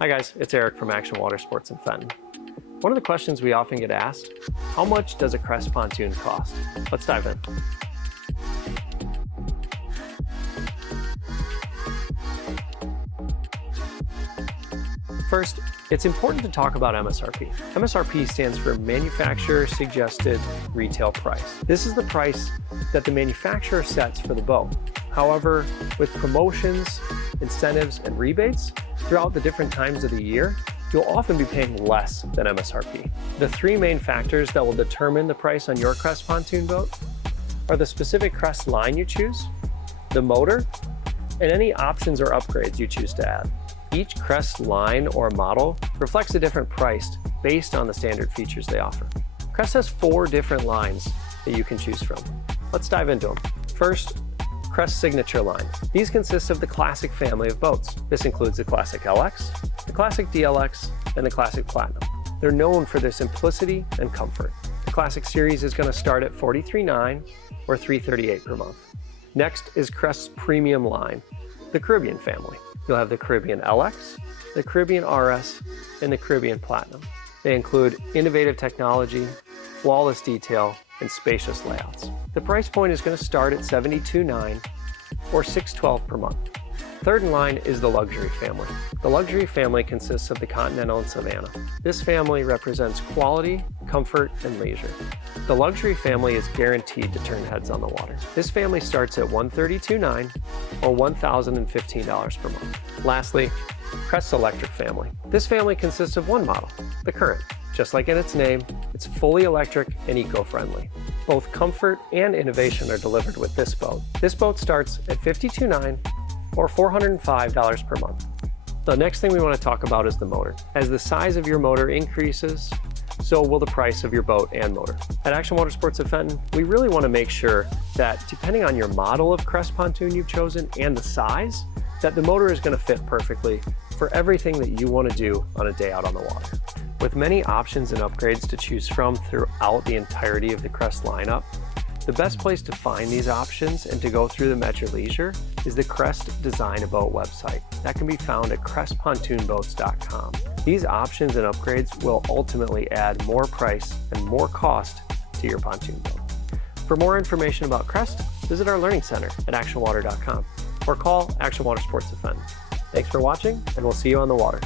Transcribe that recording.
Hi guys, it's Eric from Action Water Sports in Fenton. One of the questions we often get asked, how much does a Crest Pontoon cost? Let's dive in. First, it's important to talk about MSRP. MSRP stands for Manufacturer Suggested Retail Price. This is the price that the manufacturer sets for the boat. However, with promotions, incentives, and rebates throughout the different times of the year, you'll often be paying less than MSRP. The three main factors that will determine the price on your Crest Pontoon boat are the specific Crest line you choose, the motor, and any options or upgrades you choose to add. Each Crest line or model reflects a different price based on the standard features they offer. Crest has 4 different lines that you can choose from. Let's dive into them. First, Crest Signature line. These consist of the Classic family of boats. This includes the Classic LX, the Classic DLX, and the Classic Platinum. They're known for their simplicity and comfort. The Classic series is going to start at $43.9 or $338 per month. Next is Crest's Premium line, the Caribbean family. You'll have the Caribbean LX, the Caribbean RS, and the Caribbean Platinum. They include innovative technology, flawless detail, and spacious layouts. The price point is going to start at $72.9 or $612 per month. Third in line is the Luxury family. The Luxury family consists of the Continental and Savannah. This family represents quality, comfort, and leisure. The Luxury family is guaranteed to turn heads on the water. This family starts at $132.9 or $1,015 per month. Lastly, Crest Electric family. This family consists of one model, the Current. Just like in its name, it's fully electric and eco-friendly. Both comfort and innovation are delivered with this boat. This boat starts at $52.9 or $405 per month. The next thing we want to talk about is the motor. As the size of your motor increases, so will the price of your boat and motor. At Action Water Sports at Fenton, we really want to make sure that depending on your model of Crest Pontoon you've chosen and the size, that the motor is going to fit perfectly for everything that you want to do on a day out on the water. With many options and upgrades to choose from throughout the entirety of the Crest lineup, the best place to find these options and to go through them at your leisure is the Crest Design a Boat website. That can be found at crestpontoonboats.com. These options and upgrades will ultimately add more price and more cost to your pontoon boat. For more information about Crest, visit our Learning Center at actionwater.com or call Action Water Sports at Fenton. Thanks for watching, and we'll see you on the water.